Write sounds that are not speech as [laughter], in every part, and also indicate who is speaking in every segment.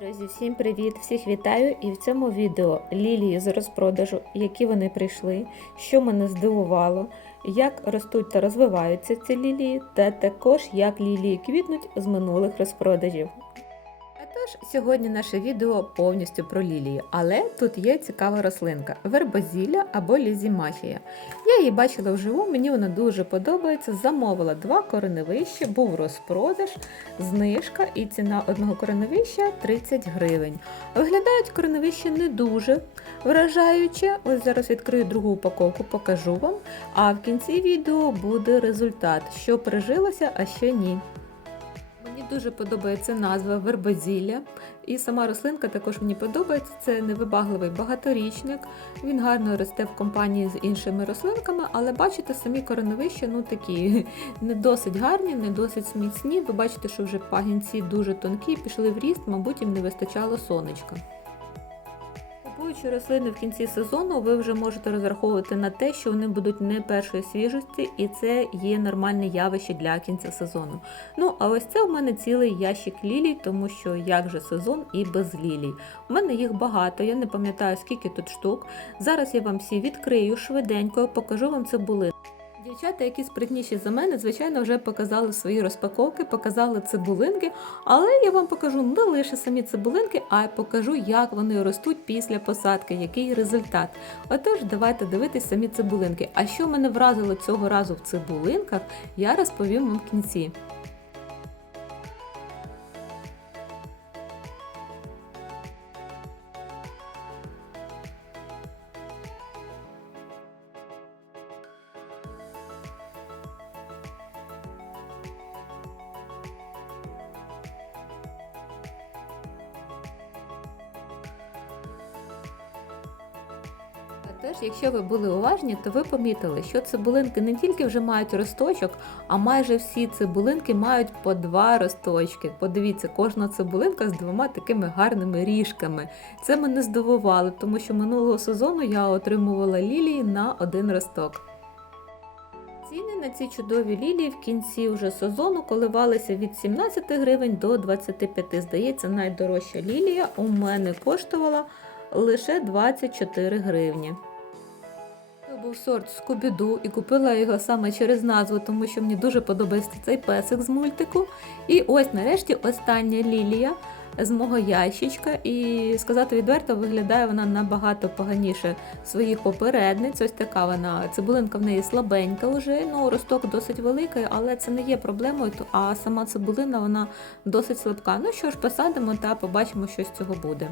Speaker 1: Друзі, всім привіт! Всіх вітаю! І в цьому відео лілії з розпродажу, які вони прийшли, що мене здивувало, як ростуть та розвиваються ці лілії, та також як лілії квітнуть з минулих розпродажів. Тож сьогодні наше відео повністю про лілії, але тут є цікава рослинка вербозілля або лізімахія. Я її бачила вживу, мені вона дуже подобається. Замовила два кореневища, був розпродаж, знижка і ціна одного кореневища 30 гривень. Виглядають кореневища не дуже вражаюче. Ось зараз відкрию другу упаковку, покажу вам. А в кінці відео буде результат, що прижилося, а що ні. Мені дуже подобається назва вербозілля. І сама рослинка також мені подобається. Це невибагливий багаторічник. Він гарно росте в компанії з іншими рослинками, але бачите, самі кореновища ну такі [laughs] не досить гарні, не досить міцні. Ви бачите, що вже пагінці дуже тонкі, пішли в ріст, мабуть, їм не вистачало сонечка. Купуючи рослини в кінці сезону, ви вже можете розраховувати на те, що вони будуть не першої свіжості, і це є нормальне явище для кінця сезону. Ну, а ось це в мене цілий ящик лілій, тому що як же сезон і без лілій. У мене їх багато, я не пам'ятаю скільки тут штук. Зараз я вам всі відкрию швиденько, покажу вам цибули. Дівчата, які спритніші за мене, звичайно, вже показали свої розпаковки, показали цибулинки, але я вам покажу не лише самі цибулинки, а й покажу, як вони ростуть після посадки, який результат. Отож, давайте дивитись самі цибулинки. А що мене вразило цього разу в цибулинках, я розповім вам в кінці. Теж, якщо ви були уважні, то ви помітили, що цибулинки не тільки вже мають росточок, а майже всі цибулинки мають по два росточки. Подивіться, кожна цибулинка з двома такими гарними ріжками. Це мене здивувало, тому що минулого сезону я отримувала лілії на один росток. Ціни на ці чудові лілії в кінці вже сезону коливалися від 17 гривень до 25. Здається, найдорожча лілія у мене коштувала лише 24 гривні. Був сорт Скубіду і купила його саме через назву, тому що мені дуже подобається цей песик з мультику. І ось нарешті остання лілія з мого ящичка. І сказати відверто, виглядає вона набагато поганіше своїх попередниць. Ось така вона цибулинка в неї слабенька вже. Ну, росток досить великий, але це не є проблемою. А сама цибулина вона досить слабка. Ну що ж, посадимо та побачимо, що з цього буде.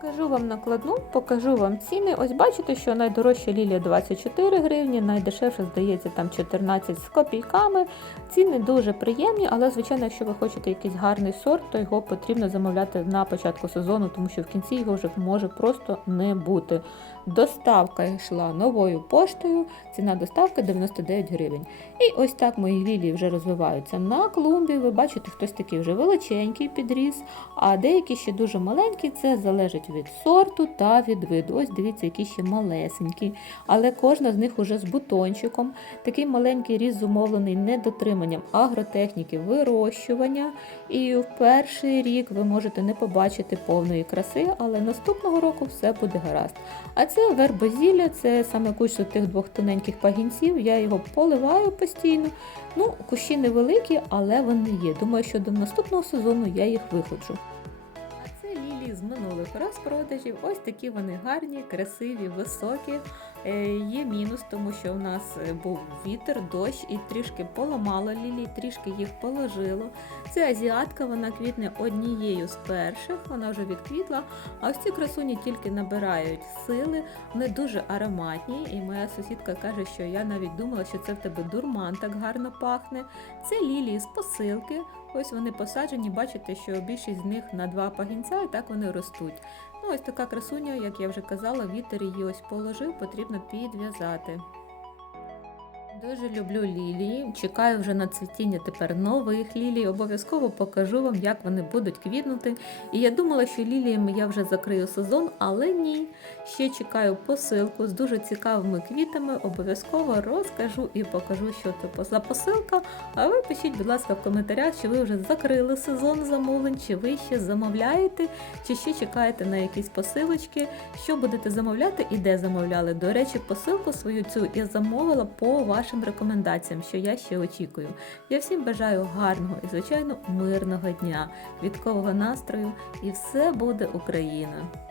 Speaker 1: Покажу вам накладну, покажу вам ціни. Ось бачите, що найдорожча лілія 24 гривні, найдешевша, здається, там 14 з копійками. Ціни дуже приємні, але, звичайно, якщо ви хочете якийсь гарний сорт, то його потрібно замовляти на початку сезону, тому що в кінці його вже може просто не бути. Доставка йшла новою поштою, ціна доставки 99 гривень. І ось так мої лілії вже розвиваються на клумбі. Ви бачите, хтось такий вже величенький підріс, а деякі ще дуже маленькі, це залежить від сорту та від виду. Ось дивіться, які ще малесенькі. Але кожна з них уже з бутончиком. Такий маленький ріс зумовлений недотриманням агротехніки вирощування. І в перший рік ви можете не побачити повної краси, але наступного року все буде гаразд. А це вербозілля, це саме кущ тих двох тоненьких пагінців. Я його поливаю постійно. Ну, кущі невеликі, але вони є. Думаю, що до наступного сезону я їх виходжу. А з минулих розпродажів. Ось такі вони гарні, красиві, високі. Е, Є мінус, тому що у нас е, був вітер, дощ і трішки поламало лілії, трішки їх положило. Це азіатка, вона квітне однією з перших, вона вже відквітла. А ось ці красуні тільки набирають сили, вони дуже ароматні. І моя сусідка каже, що я навіть думала, що це в тебе дурман так гарно пахне. Це лілії з посилки. Ось вони посаджені, бачите, що більшість з них на два пагінця, і так вони ростуть. Ну, ось така красуня, як я вже казала, вітер її ось положив, потрібно підв'язати. Дуже люблю лілії. Чекаю вже на цвітіння тепер нових лілій. Обов'язково покажу вам, як вони будуть квітнути. І я думала, що ліліями я вже закрию сезон, але ні. Ще чекаю посилку з дуже цікавими квітами. Обов'язково розкажу і покажу, що це за посилка. А ви пишіть, будь ласка, в коментарях, чи ви вже закрили сезон замовлень, чи ви ще замовляєте, чи ще чекаєте на якісь посилочки. Що будете замовляти і де замовляли. До речі, посилку свою цю я замовила по вашим рекомендаціям, що я ще очікую. Я всім бажаю гарного і, звичайно, мирного дня, відкового настрою, і все буде Україна!